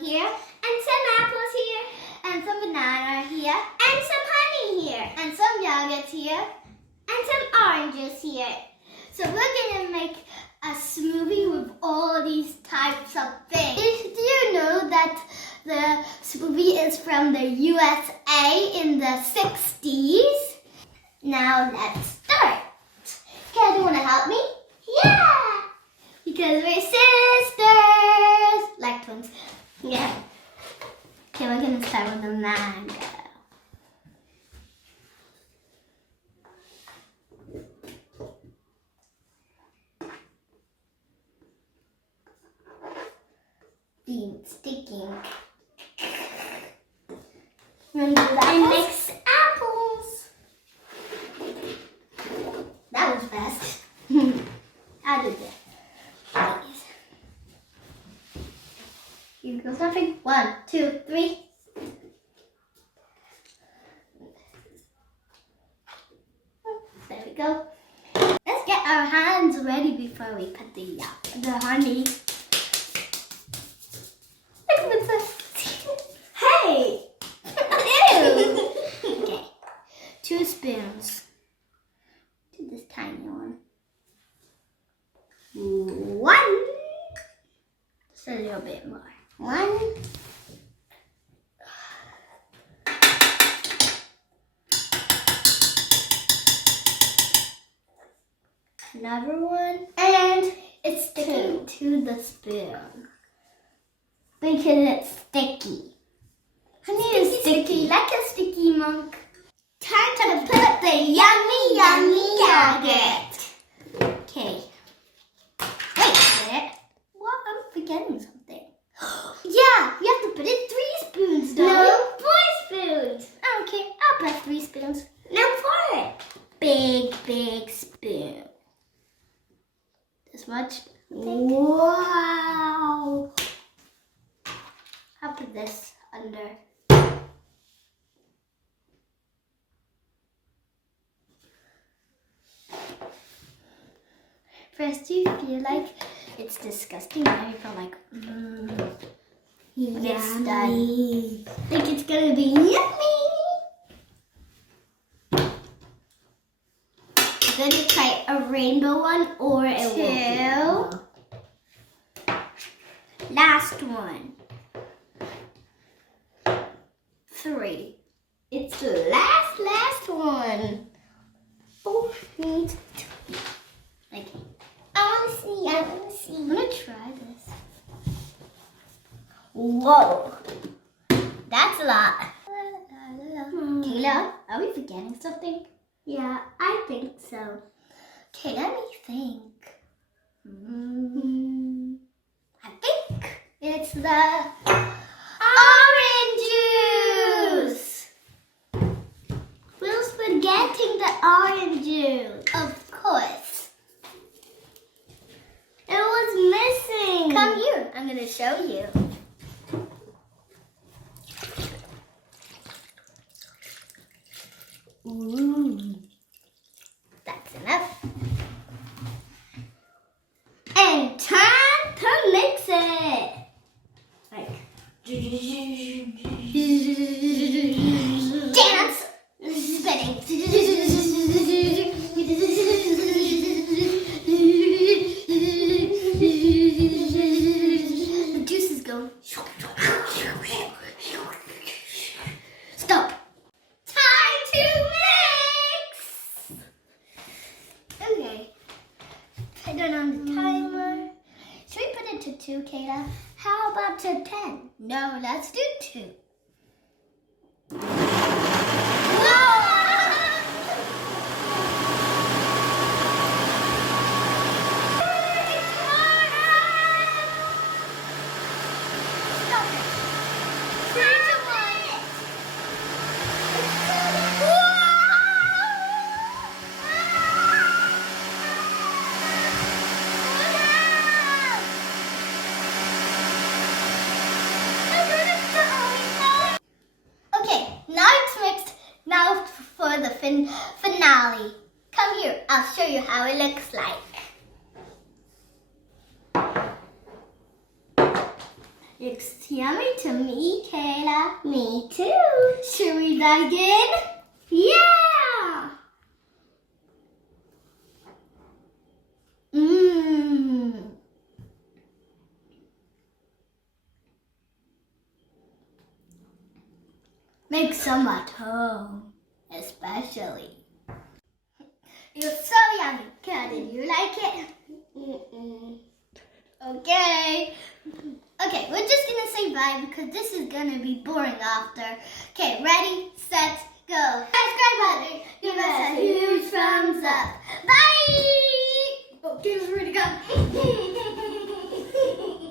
here, and some apples here, and some banana here, and some honey here, and some yogurt here, and some oranges here. So we're gonna make a smoothie with all these types of things. Did you know that the smoothie is from the USA in the 60s? Now let's start. Okay, do you want to help me? Yeah! Because we're sisters! Like twins. Yeah. Okay, we're gonna start with the mango. Being sticking. And mix apples. That was fast. I'll do that. Please. Here goes nothing. 1, 2, 3. There we go. Let's get our hands ready before we put the honey. Look at this. Hey! Ew! Okay. 2 spoons. To this tiny one. 1. Just a little bit more. 1. Another one. And it's sticking to the spoon. Because it's sticky. Honey is sticky, like a sticky monk. Time to put the yummy, yummy yogurt. Okay. Wait a minute. What? I'm forgetting something. Yeah, you have to put it 3 spoons, don't you? No, 4 spoons. Okay, I'll put 3 spoons. Now pour it. Big spoon. This much? Wow. I'll put this under. First, do you feel like it's disgusting? Now you feel like, when it's done. I think it's gonna be yummy. I'm gonna try a rainbow one or a 2. Last one. 3. It's the last one. 4 needs 2. Okay. I wanna see. I'm gonna try this. Whoa. That's a lot. Kayla, are we forgetting something? Yeah, I think so. Okay, let me think. I think it's the orange juice. We're forgetting the orange juice. Of course. It was missing. Come here. I'm going to show you. Ooh. That's enough. And time to mix it. Like. Dance. Spinning. The juice is going. Stop. Time to mix. Okay. I don't know the timer. Should we put it to 2, Kayla? How about to 10? No, let's do 2. Finale. Come here, I'll show you how it looks like. It's yummy to me, Kayla. Me too. Should we dig in? Yeah! Mmm. Make some at home, especially. It's so yummy. Kayla, did you like it? Mm-mm. Okay. Okay, we're just gonna say bye because this is gonna be boring after. Okay, ready, set, go. Subscribe button. Give us a huge thumbs up. Bye! Oh, give us a ready to go.